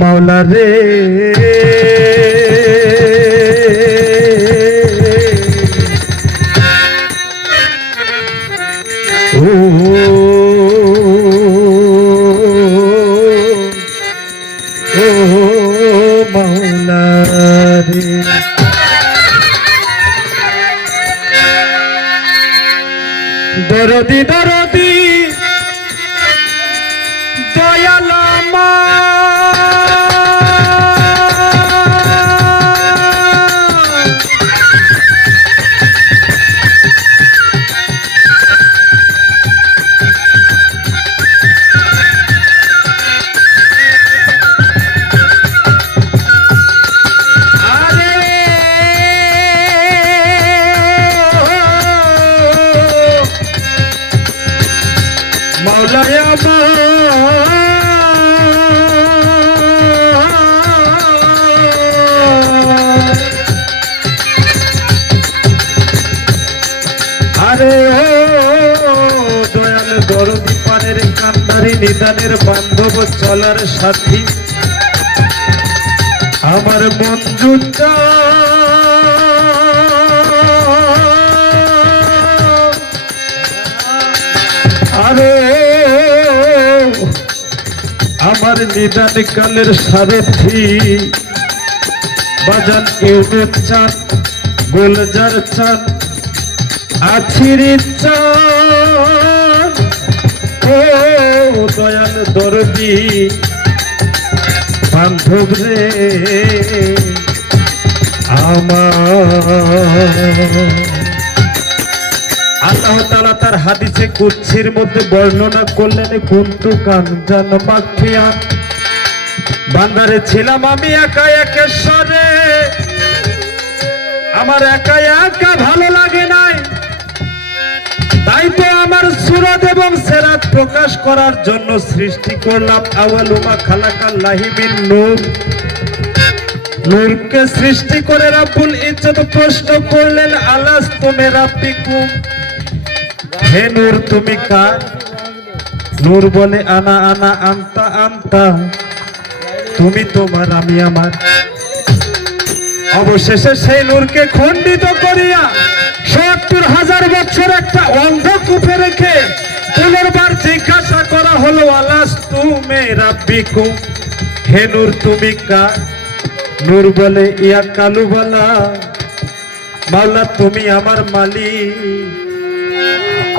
মাওলা রে ও মাওলা রে দরদি দরদি দয়ালা মা মাওলায় আরে ও দয়াল দরদি পানের কান্দারি নিদানের বান্ধব চলার সাথী আমার মঞ্জুটা আরে আমার নিদান কালের সারথি বাজান ইউনুস চাঁদ গোলজার চাঁদ আছিরি চাঁদ ও দয়াল দরদি বান্ধব রে আমার আল্লাহ তাআলা তার হাদিসে কুদসির মধ্যে বর্ণনা করলেন কুনতু কানজান মাখিয়া বান্দারে ছিলাম আমি একা একেশ্বরে আমার একা একা ভালো লাগে নাই তাই তো আমার সূরত এবং সেরাত প্রকাশ করার জন্য সৃষ্টি করলাম আওয়ালুমা খালাকাল্লাহি মিন নূর নূরকে সৃষ্টি করে রাব্বুল ইজ্জত প্রশ্ন করলেন আলাস্তু বিরাব্বিকুম হে নূর তুমি কার নূর বলে আনা আনা আনতা আনতা তুমি তোমার আমি আমার অবশেষে সেই নূরকে খণ্ডিত করিয়া ৭০,০০০ বছর একটা অন্ধকূপে রেখে পুনর্বার জিজ্ঞাসা করা হলো আলাস্তু বিরাব্বিকুম হে নূর তুমি কার নূর বলে ইয়া কালুবালা মাওলা তুমি আমার মালিক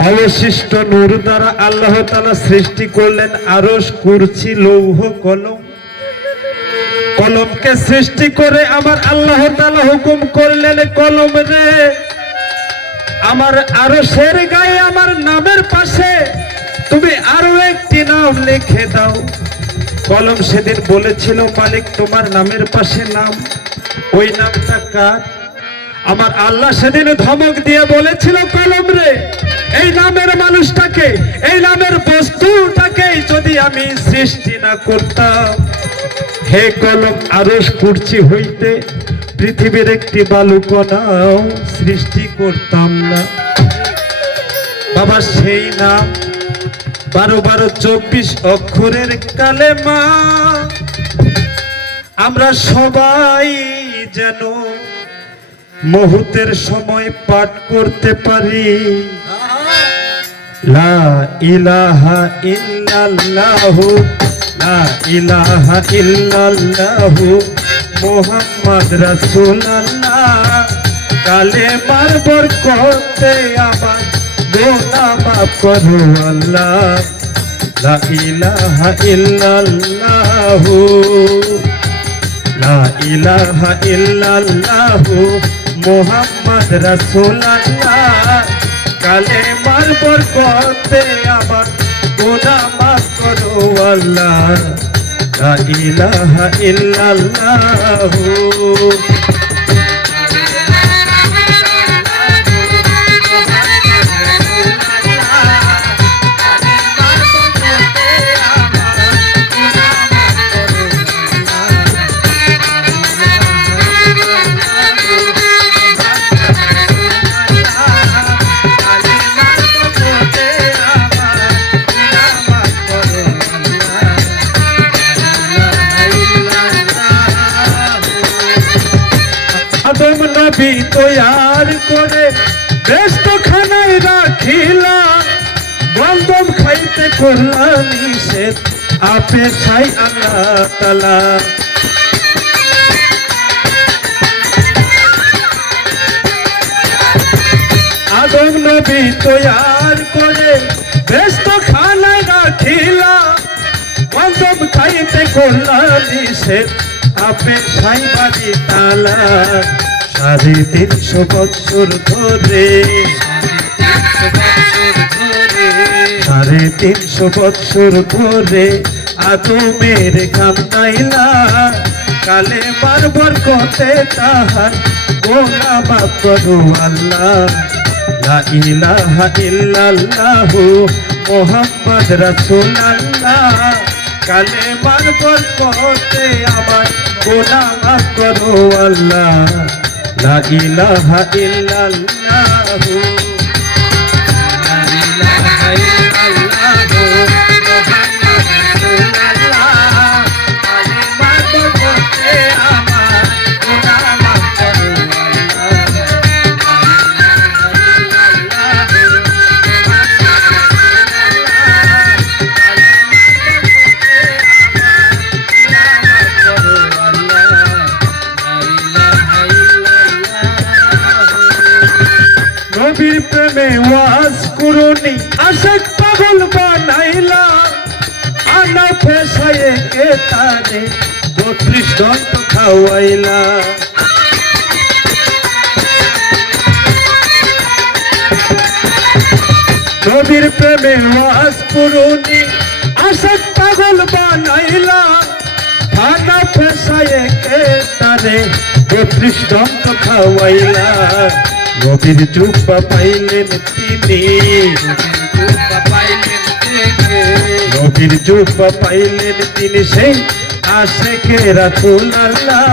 অবশিষ্ট নূর দ্বারা আল্লাহ তাআলা সৃষ্টি করলেন আরশ কুরসি লৌহ কলম কলমকে সৃষ্টি করে আমার আল্লাহ তাআলা হুকুম করলেন কলম রে আমার আরশের গায়ে আমার নামের পাশে তুমি আরো একটি নাম লিখে দাও কলম সেদিন বলেছিল মালিক তোমার নামের পাশে নাম ওই নামটা কার আমার আল্লাহ সেদিন ধমক দিয়ে বলেছিল কলম রে এই নামের মানুষটাকে এই নামের বস্তুটাকে যদি আমি সৃষ্টি না করতাম হে কলম আরশ কুরসি হইতে পৃথিবীর একটি বালুকণাও সৃষ্টি করতাম না বাবা সেই নাম ১২-১২-২৪ অক্ষরের কালেমা আমরা সবাই যেন মুহূর্তের সময় পাঠ করতে পারি লা ইলাহা ইল্লাল্লাহু লা ইলাহা ইল্লাল্লাহু মুহাম্মদ রাসূলুল্লাহ কালেমার বরকতে আমার গুনাহ মাফ করো আল্লাহ লা ইলাহা ইল্লাল্লাহু লা ইলাহা ইল্লাল্লাহু মুহাম্মদ রাসূলুল্লাহ কালেমার বরকতে আমার গুনাহ মাফ করো আল্লাহ লা ইলাহা ইল্লাল্লাহু নবী তৈয়ার করে ব্যস্ত খানায় রাখিলা গন্ধম খাইতে করলা নিষেধ আপে ছাই আল্লাহ তাআলা আদম নবী তৈয়ার করে ব্যস্ত খানায় রাখিলা গন্ধম খাইতে করলা নিষেধ আপে ছাই বাড়ি তালা 350 বছর ধরে 350 বছর ধরে আদমের কান্দাইলা কালে বারবার কতে তাহার গোলাম করু আল্লাহ লা ইলাহা ইল্লাল্লাহু মুহাম্মদ রাসূলুল্লাহ কালে বারবার কতে আমার গোলাম করু আল্লাহ লা ইলাহা ইল্লাল্লাহু লা ইলাহা ইল্লাল্লাহু মুহাম্মাদুর রাসূলুল্লাহ কালে বারবার কতে আমার গোলাম করু নবীর প্রেমে ওয়াজ কুরুনি আশিক পাগল বানাইলা আনা ফেসায়ে কে তারে 32 দন্ত খাওয়াইলা নবীর প্রেমে ওয়াজ কুরুনি আশিক পাগল বানাইলা আনা ফেসায়ে কে তারে 32 দন্ত খাওয়াইলা নবীর জুব্বা পাইলেন তিনি নবীর জুব্বা পাইলেন তিনি সেই আশিকে রাসূলুল্লাহ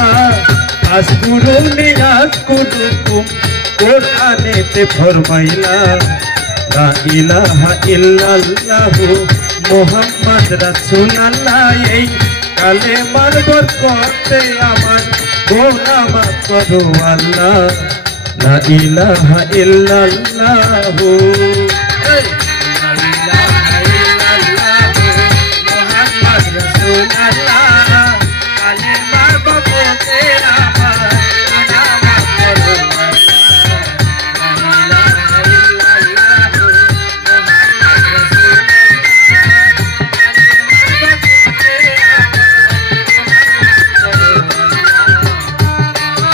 আজ কুরুনি আজ কুরুকুম কোরআনেতে ফরমাইলা লা ইলাহা ইল্লাল্লাহু মুহাম্মদ রাসূলুল্লাহ এই কালেমার বরকতে আমার গোলাম করো আল্লাহ লা ইলাহা ইল্লাল্লাহু লা ইলাহা ইল্লাল্লাহু মুহাম্মদ রাসূলুল্লাহ কালেমার বরকতে আমার গোলাম করো আল্লাহ লা ইলাহা ইল্লাল্লাহু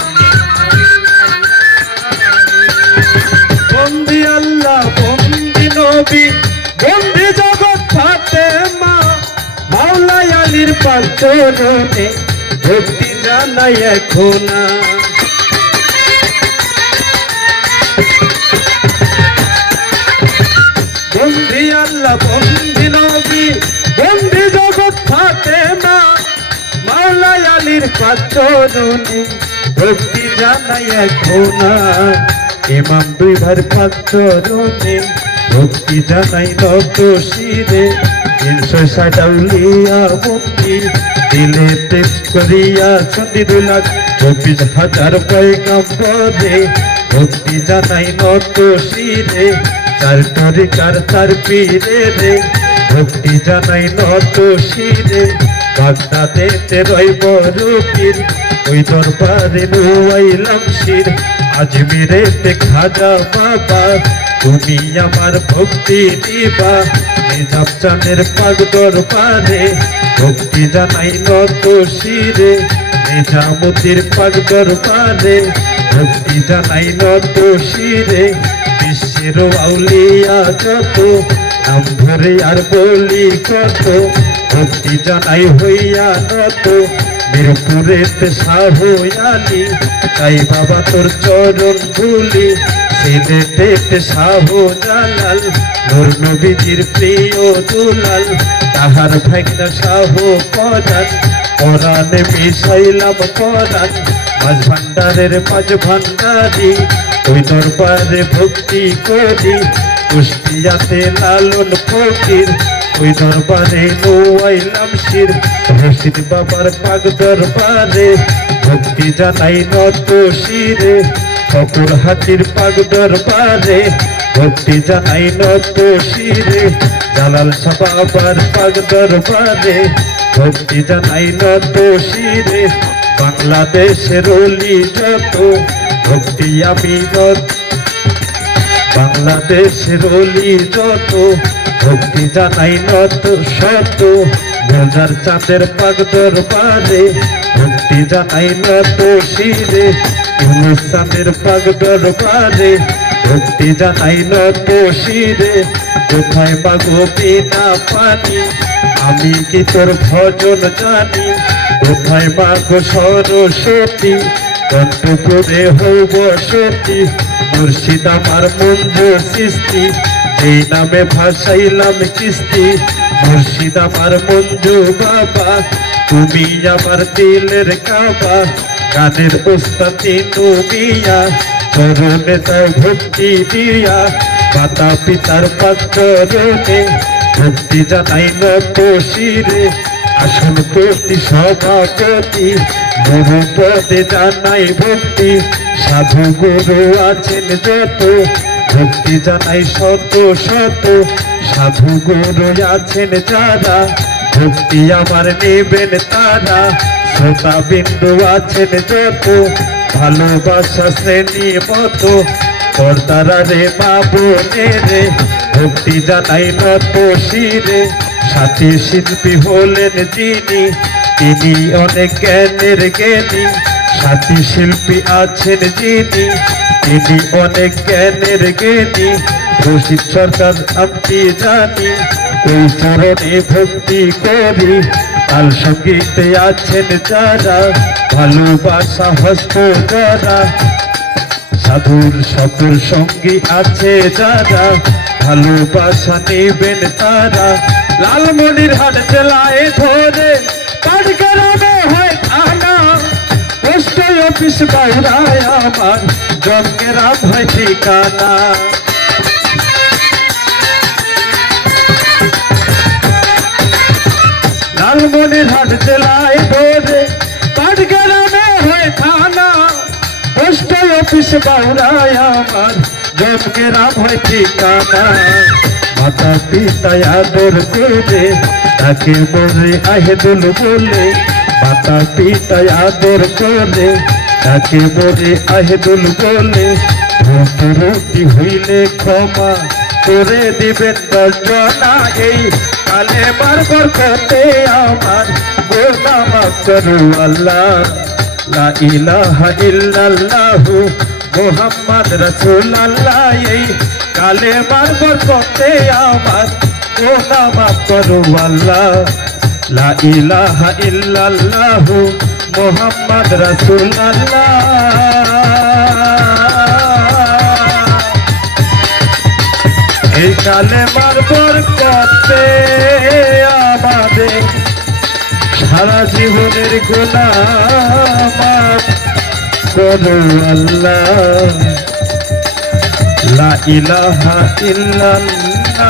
মুহাম্মদ রাসূলুল্লাহ বন্দি আল্লাহ বন্দি নবী বন্দি জগৎ ফাতেমা মাওলা আলীর পাক চরণে ভক্তি জানাই এখন বন্দি আল্লাহ বন্দি নবী বন্দি জগৎ ফাতেমা মাওলা আলীর পাক চরণে ভক্তি জানাই এখন ইমাম দুই ভার পাক চরণে ভক্তি জানাই নত শিরে 360 আউলিয়া ভক্তি দিলে তেজ করিয়া সন্দিদুলাক 24,000 পয়গম্বরে ভক্তি জানাই নত শিরে 4 তরিকার 4 পীরে রে ভক্তি জানাই নত শিরে বাগদাদেতে রইব রূপীর ওই দরবারে নুয়াইলাম শির আজমিরেতে খাজা বাবা তুমি আমার ভক্তি দিবা নিজাম চাঁদের পাক দরবারে ভক্তি জানাই নত শিরে নিজামুদ্দির পাক দরবারে ভক্তি জানাই নত শিরে বিশ্বের আউলিয়া যত নাম ধরে আর বলি কত ভক্তি জানাই হইয়া নত মিরপুরেতে শাহ আলী তাই বাবা তোর চরণ ধুলি সিলেটেতে শাহ জালাল নূর নবীজির প্রিয় দুলাল তাহার ভাগ্না শাহ পরাণ কোরআনে মিশাইলাম কোরআন মাঝ ভান্ডারের মাঝ ভান্ডারি ওই দরবারে ভক্তি করি কুষ্টিয়াতে লালন ফকির ওই দরবারে নুয়াইলাম শির রশিদ বাবার পাক দরবারে ভক্তি জানাই নত শিরে ফকর হাতির পাগ দরবারে ভক্তি জানাই নত শিরে জালাল শাহ বাবার পাগ দরবারে ভক্তি জানাই নত শিরে বাংলাদেশের অলি যত ভক্তি আমি নত বাংলাদেশের অলি যত ভক্তি জানাই নত শত রোজার চাঁদের পাগ দরবারে ভক্তি জানাই নত শিরে ইউনুস চাঁদের পাগ দরবারে ভক্তি জানাই নত শিরে কোথায় মাগো বিনা পানি আমি কি তোর ভজন জানি কোথায় মাগো সরস্বতী কণ্ঠপুরে হব সতী মুর্শিদ আমার মঞ্জুর সৃষ্টি এই নামে ভাসাইলাম কিস্তি মুর্শিদ আমার মঞ্জু বাবা তুমি আমার দিলের কাবা গানের উস্তাদি তুমিয়া চরণে তাই ভক্তি দিয়া মাতা পিতার পাত্রনে ভক্তি জানাই নত শিরে আসন প্রতি সভাপতি গুরু পদে জানাই ভক্তি সাধু গুরু আছেন যত ভক্তি জানাই শত শত সাধু গুরু আছেন যারা ভক্তি আমার নেবেন তারা শ্রোতা বিন্দু আছেন যত ভালোবাসা শ্রেণী মতো পর্দারা রে মা বোনে রে ভক্তি জানাই নত শিরে সাথী শিল্পী হলেন যিনি তিনি অনেক জ্ঞানের জ্ঞানী সাথী শিল্পী আছেন যিনি তিনি অনেক জ্ঞানের জ্ঞানী রশিদ সরকার আমি জানি ওই চরণে ভক্তি করি তাল সঙ্গীতে আছেন যারা ভালোবাসা হস্ত যারা সাধুর সকল সঙ্গী আছে যারা ভালোবাসা নেবেন তারা লালমনিরহাট জেলায় ধরে পাটগ্রামে হয় থানা পোস্ট অফিস বাইরায় আমার জঙ্গেরা হয় ঠিকানা লালমনিরহাট জেলায় ধরে পাটগ্রামে হয় থানা পোস্ট অফিস বাইরায় আমার জঙ্গেরা হয় ঠিকানা মাতা পিতা আদর করে তাকে বলে আহেদুল বলে মাতা পিতা আদর করে তাকে বলে আহেদুল বলে ভক্তি হইলে ক্ষমা করে দিবেন দর্শনা এই কালে বারবার করতে আমার গোনা মাফ করু আল্লাহ লা ইলাহা ইল্লাল্লাহু মুহাম্মদ রাসূলুল্লাহ এই কালে বারবার করতে আমার গোনা মাফ করু আল্লাহ লা ইলাহা ইল্লাল্লাহু মুহাম্মদ রাসূলুল্লাহ এই কালে বারবার করতে আমাদের সারা জীবনের গোনা মাফ করু আল্লাহ লা ইলাহা ইল্লাল্লাহু